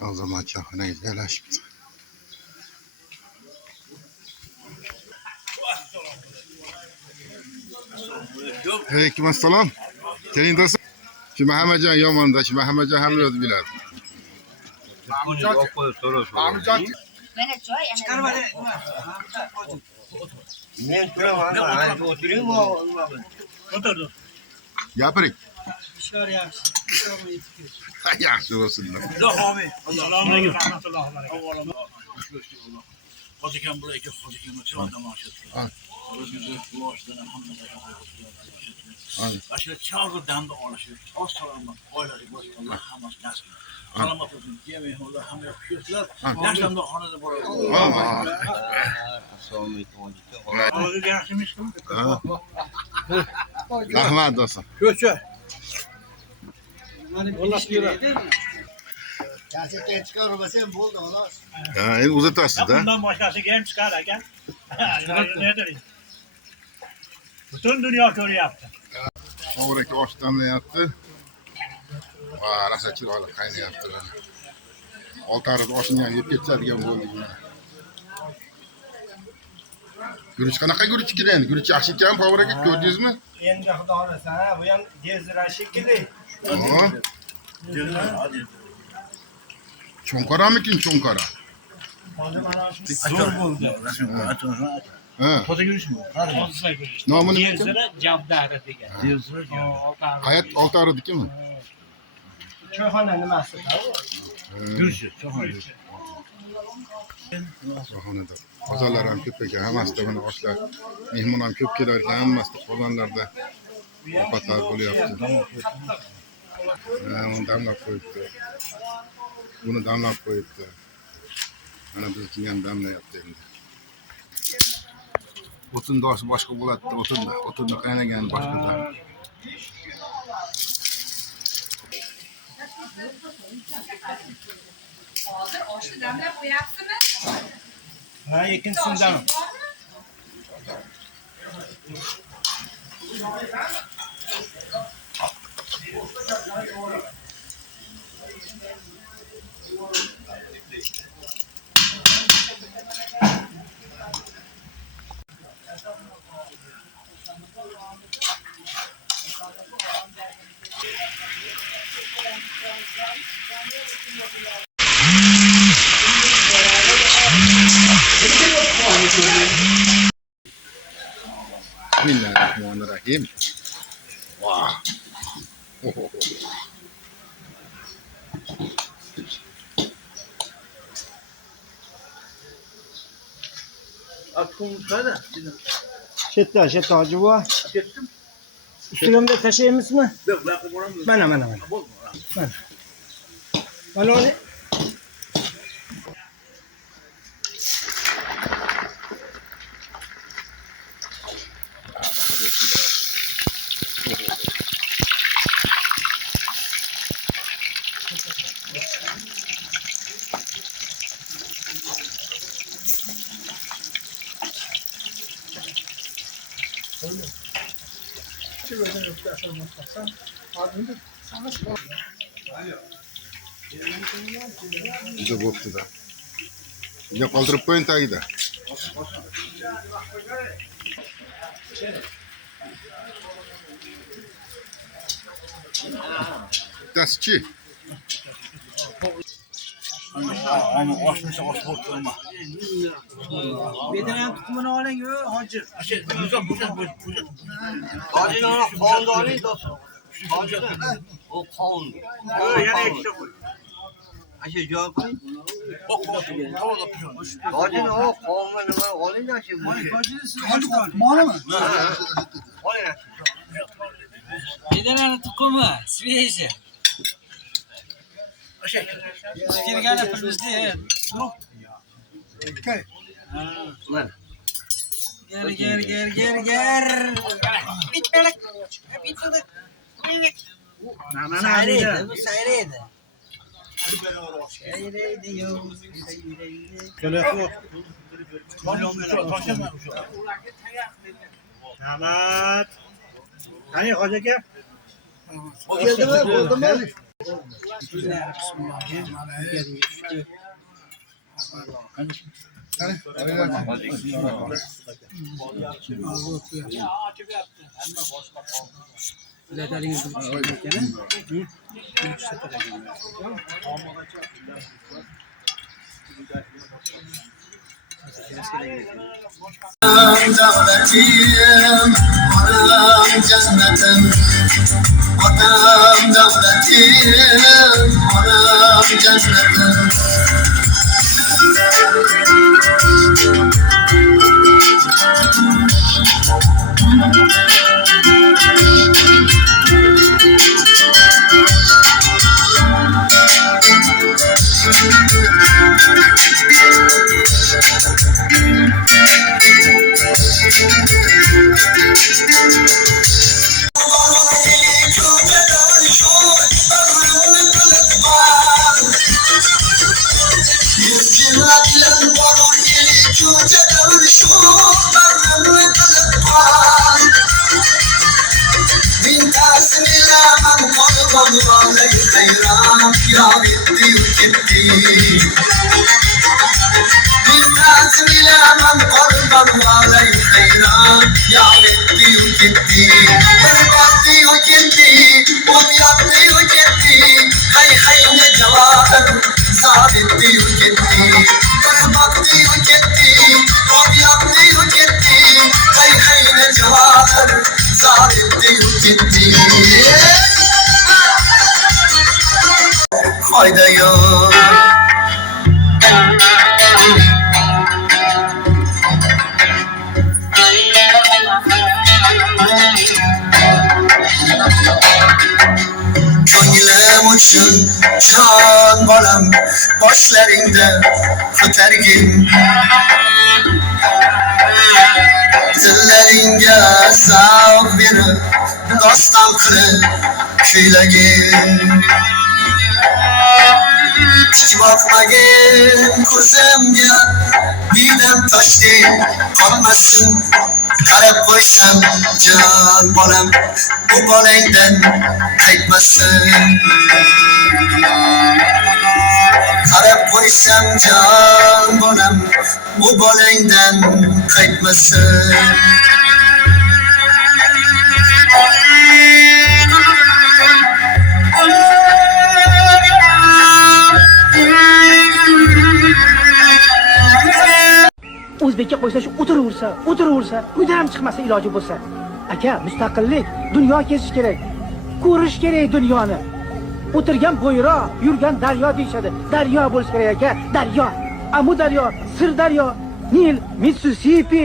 O zaman çahına güzelleşmiş. Aleykümselam. Keyindasın? Şu Mehmetcan Yaman'da, şu Mehmetcan hem öldü bilad. Gapiring. Yaxshi bo'lsinlar. Hozirkan bularga hozirkan chiroyli mashhur. Başka çağrıdan da uğraşıyor. Az sonra oyları boş Allah hamas nasıl. Selamat olsun diyemeyin Allah hamle yapıyorlar. Yaşamda anada buraya. Ağzı yaşamış mı? Rahmat olsun. Köçe. Allah bilir. Gerçekten çıkarmasam buldu olar. Ha, endi uzatasız da. Bundan başkası gelip çıkar aka. Nedir? Bütün dünya körü yaptı. Oradaki osh damlayapti. Va, rosa chiroyli qaynayapti. Oltarida oshni ham yeb ketadigan bo'ldik mana. Guruch qanaqa guruch ekan? Guruch yaxshi ekan, Favor aka, ko'rdingizmi? Endi xudo xolasa, bu ham dezra shekilli. Cho'nqaramikin, cho'nqara. Hozir mana shu Zo'r bo'ldi. Ha. Toza görüşmü? Nomi nima ekan? Dezra Javdari degan. Hayat oltaridikimi? choyxona nimasi tabu? Görüşü. Çok hayır. Choyxonada. Qozonlar ham ko'p ekan, hammasida mana oshlar. Mehmon ham ko'p kelar ekan, hammasida qozonlarda ovqatlar bo'lyapti. Uni damlab qo'yibdi. Buni damlab qo'yibdi. Mana biznikini ham damlayapti endi. O'tindoshi boshqa bo'ladi, o'tinda qaynagan boshqada. Hozir oshni damlab qo'yapsizmi? Ha, ikkinchisidan. Bismillahirrahmanirrahim. Vah. Aklım şöyle. Shetda Hacı bu. Üstüne de taşıyayımız mı? Yok, ben kovaramıyorum. Mana. Mana onu. Juda bo'pti-da. Unga qoldirib qo'ying tagida. Bittasi-chi? Ama aşmışsa aş bol koyma. Bedenen tukumunu oling Hacı. Hacı ona kondori dostum. Hacı o kond. Yani ekşi koy. Hacı cevap koy. Havada pişiyor. Hacı o kondori olayım da şimdi. Hacı malı mı? Olayım. Bedenani tuxumi, sveji. Kirgani pulimizni turib. Mana. Ger. Bitalik. Sayraydi, bu sayraydi. Sayraydi-yu, sayraydi. Telefon. Taşıma. Rahmat. Hani Hacı aka? O geldi mi? Oldu mu? Bismillahirrahmanirrahim. Devletim, anam cennetim. Atam devletim, anam cennetim. Hayda yok. Ko'nglim uchun jon bolam boshlaringda ko'targin. Tillaringga zavq berib doston qilib kuylagin. Tik bakmagin ko'zimga diydam toshdek qolmasin. Qarab qo'ysam jon bolam bu bolangdan qaytmasin. Qarab qo'ysam jon bolam bu bolangdan qaytmasin. O'zbekka qo'ysa shu o'tiraversa, uydan ham chiqmasa iloji bo'lsa. Aka, mustaqillik, dunyo kezish kerak. Ko'rish kerak dunyoni. O'tirgan bo'yro, yurgan daryo deyshadi. Daryo bo'lish kerak aka, daryo. Amu daryo, Sir daryo, Nil, Mississippi